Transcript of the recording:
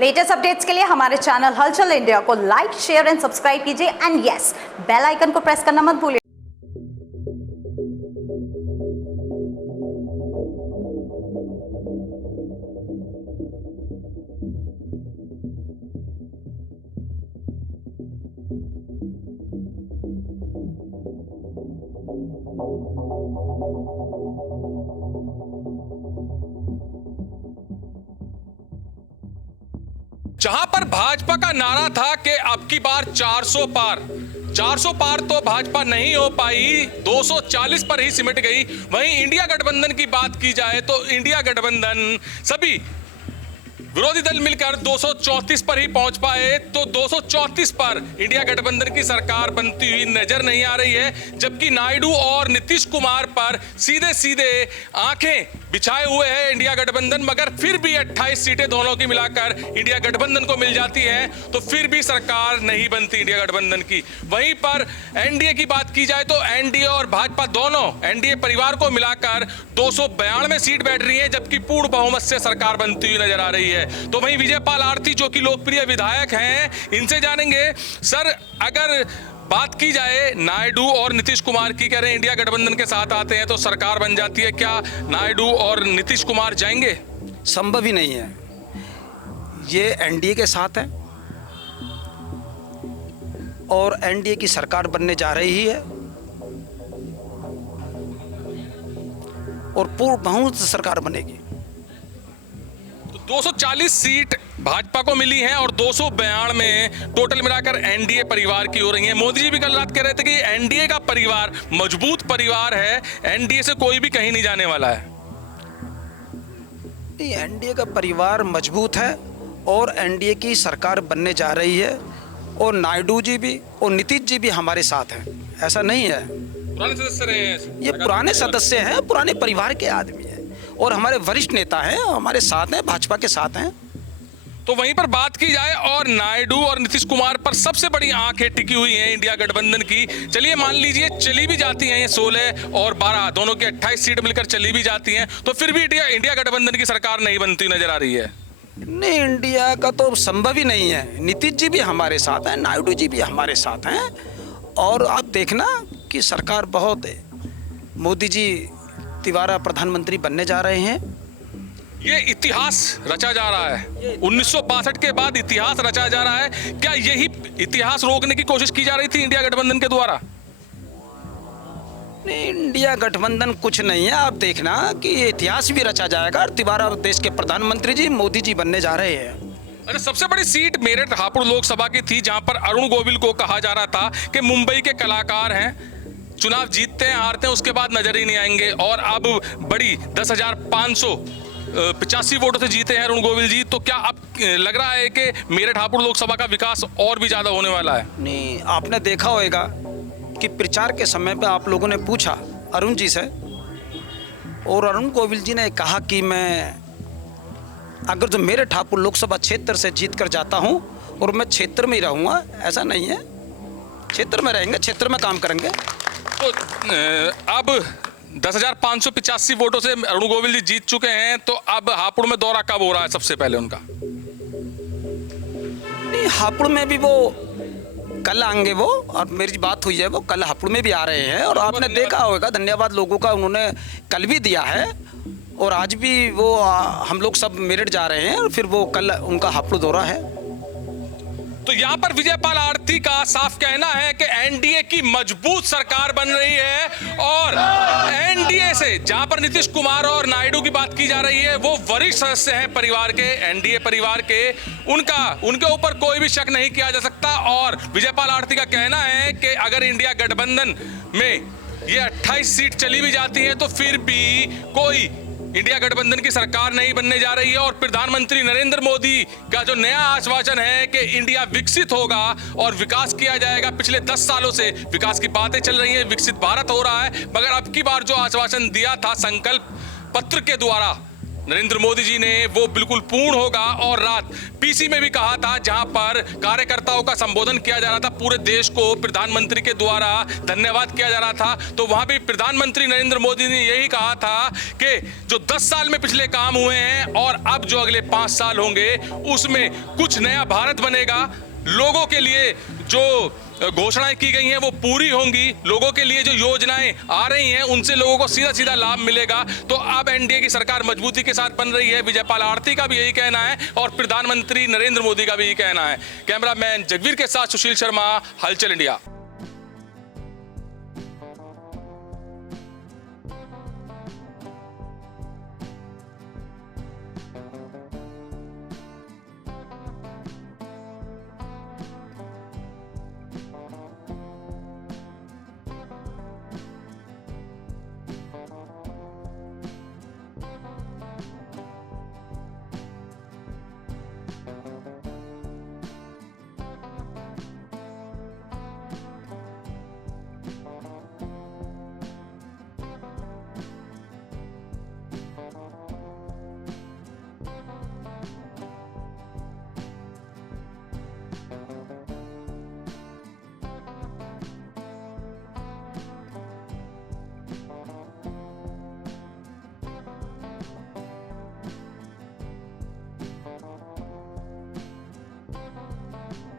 Latest updates के लिए हमारे चैनल हलचल इंडिया को लाइक, शेयर एंड सब्सक्राइब कीजिए एंड यस, बेल आइकन को प्रेस करना मत भूलिए। जहां पर भाजपा का नारा था कि अब की बार 400 पार तो भाजपा नहीं हो पाई, 240 पर ही सिमट गई। वहीं इंडिया गठबंधन की बात की जाए तो इंडिया गठबंधन सभी विरोधी दल मिलकर 234 पर ही पहुंच पाए, तो 234 पर इंडिया गठबंधन की सरकार बनती हुई नजर नहीं आ रही है। जबकि नायडू और नीतीश कुमार पर सीधे सीधे आंखें बिछाए हुए है इंडिया गठबंधन, मगर फिर भी 28 सीटें दोनों की मिलाकर इंडिया गठबंधन को मिल जाती हैं, तो फिर भी सरकार नहीं बनती इंडिया गठबंधन की। वहीं पर एनडीए की बात की जाए तो एनडीए और भाजपा दोनों एनडीए परिवार को मिलाकर 292 सीट बैठ रही है, जबकि पूर्ण बहुमत से सरकार बनती हुई नजर आ रही है। तो वहीं विजयपाल आरती जो कि लोकप्रिय विधायक हैं, इनसे जानेंगे सर, अगर बात की जाए नायडू और नीतीश कुमार की, कह रहे हैं इंडिया गठबंधन के साथ आते हैं तो सरकार बन जाती है, क्या नायडू और नीतीश कुमार जाएंगे? संभव ही नहीं है। ये एनडीए के साथ है और एनडीए की सरकार बनने जा रही है और पूर्ण बहुमत से सरकार बनेगी। 240 सीट भाजपा को मिली है और 292 में टोटल मिलाकर एनडीए परिवार की हो रही है। मोदी जी भी कल रात कह रहे थे कि एनडीए का परिवार मजबूत परिवार है, एनडीए से कोई भी कहीं नहीं जाने वाला है। एनडीए का परिवार मजबूत है और एनडीए की सरकार बनने जा रही है और नायडू जी भी और नीतीश जी भी हमारे साथ हैं। ऐसा नहीं है, पुराने सदस्य रहे हैं, ये पुराने सदस्य हैं, पुराने परिवार के आदमी हैं और हमारे वरिष्ठ नेता हैं, हमारे साथ हैं, भाजपा के साथ हैं। तो वहीं पर बात की जाए और नायडू और नीतीश कुमार पर सबसे बड़ी आंखें टिकी हुई हैं इंडिया गठबंधन की। चलिए मान लीजिए चली भी जाती हैं ये 16 और 12 दोनों की 28 सीट मिलकर चली भी जाती हैं, तो फिर भी इंडिया गठबंधन की सरकार नहीं बनती नजर आ रही है। नहीं, इंडिया का तो संभव ही नहीं है। नीतीश जी भी हमारे साथ हैं, नायडू जी भी हमारे साथ हैं और आप देखना कि सरकार बहुत है। मोदी जी तिवारा प्रधानमंत्री बनने जा रहे हैं। ये इतिहास रचा जा रहा है, 1962 के बाद इतिहास रचा जा रहा है। क्या यही इतिहास रोकने की कोशिश की जा रही थी इंडिया गठबंधन के द्वारा? नहीं, इंडिया गठबंधन कुछ नहीं है। आप देखना कि ये इतिहास भी रचा जाएगा और तिवारा देश के प्रधानमंत्री जी मोदी जी बनने जा रहे हैं। अरे सबसे बड़ी सीट मेरठ हापुड़ लोकसभा की थी, जहां पर अरुण गोविल को कहा जा रहा था कि मुंबई के कलाकार हैं, चुनाव जीतते हैं हारते हैं उसके बाद नजर ही नहीं आएंगे, और अब बड़ी 10,585 वोटों से जीते हैं अरुण गोविल जी। तो क्या अब लग रहा है कि मेरठ हापुड़ लोकसभा का विकास और भी ज्यादा होने वाला है? नहीं, आपने देखा होगा कि प्रचार के समय पे आप लोगों ने पूछा अरुण जी से और अरुण गोविल जी ने कहा कि मैं अगर जो मेरठ हापुड़ लोकसभा क्षेत्र से जीत कर जाता हूं और मैं क्षेत्र में ही रहूंगा। ऐसा नहीं है, क्षेत्र में रहेंगे, क्षेत्र में काम करेंगे। तो अब 10,585 वोटों से अरुण गोविल जी जीत चुके हैं, तो अब हापुड़ में दौरा कब हो रहा है सबसे पहले उनका? नहीं, हापुड़ में भी वो कल आएंगे वो, और मेरी बात हुई है वो कल हापुड़ में भी आ रहे हैं। और आपने देखा होगा, धन्यवाद लोगों का उन्होंने कल भी दिया है और आज भी वो हम लोग सब मेरठ जा रहे हैं और फिर वो कल उनका हापुड़ दौरा है। तो यहाँ पर विजयपाल आरती का साफ कहना है कि एनडीए की मजबूत सरकार बन रही है और एनडीए से, जहां पर नीतीश कुमार और नायडू की बात की जा रही है, वो वरिष्ठ सदस्य हैं परिवार के, एनडीए परिवार के, उनके ऊपर कोई भी शक नहीं किया जा सकता। और विजयपाल आरती का कहना है कि अगर इंडिया गठबंधन में ये 28 सीट चली भी जाती है तो फिर भी कोई इंडिया गठबंधन की सरकार नहीं बनने जा रही है। और प्रधानमंत्री नरेंद्र मोदी का जो नया आश्वासन है कि इंडिया विकसित होगा और विकास किया जाएगा, पिछले 10 सालों से विकास की बातें चल रही हैं, विकसित भारत हो रहा है, मगर अब की बार जो आश्वासन दिया था संकल्प पत्र के द्वारा नरेंद्र मोदी जी ने वो बिल्कुल पूर्ण होगा। और रात पीसी में भी कहा था, जहां पर कार्यकर्ताओं का संबोधन किया जा रहा था, पूरे देश को प्रधानमंत्री के द्वारा धन्यवाद किया जा रहा था, तो वहां भी प्रधानमंत्री नरेंद्र मोदी ने यही कहा था कि जो 10 साल में पिछले काम हुए हैं और अब जो अगले 5 साल होंगे उसमें कुछ नया भारत बनेगा। लोगों के लिए जो घोषणाएं की गई हैं वो पूरी होंगी, लोगों के लिए जो योजनाएं आ रही हैं उनसे लोगों को सीधा सीधा लाभ मिलेगा। तो अब एनडीए की सरकार मजबूती के साथ बन रही है। विजयपाल आरती का भी यही कहना है और प्रधानमंत्री नरेंद्र मोदी का भी यही कहना है। कैमरामैन जगवीर के साथ सुशील शर्मा, हलचल इंडिया।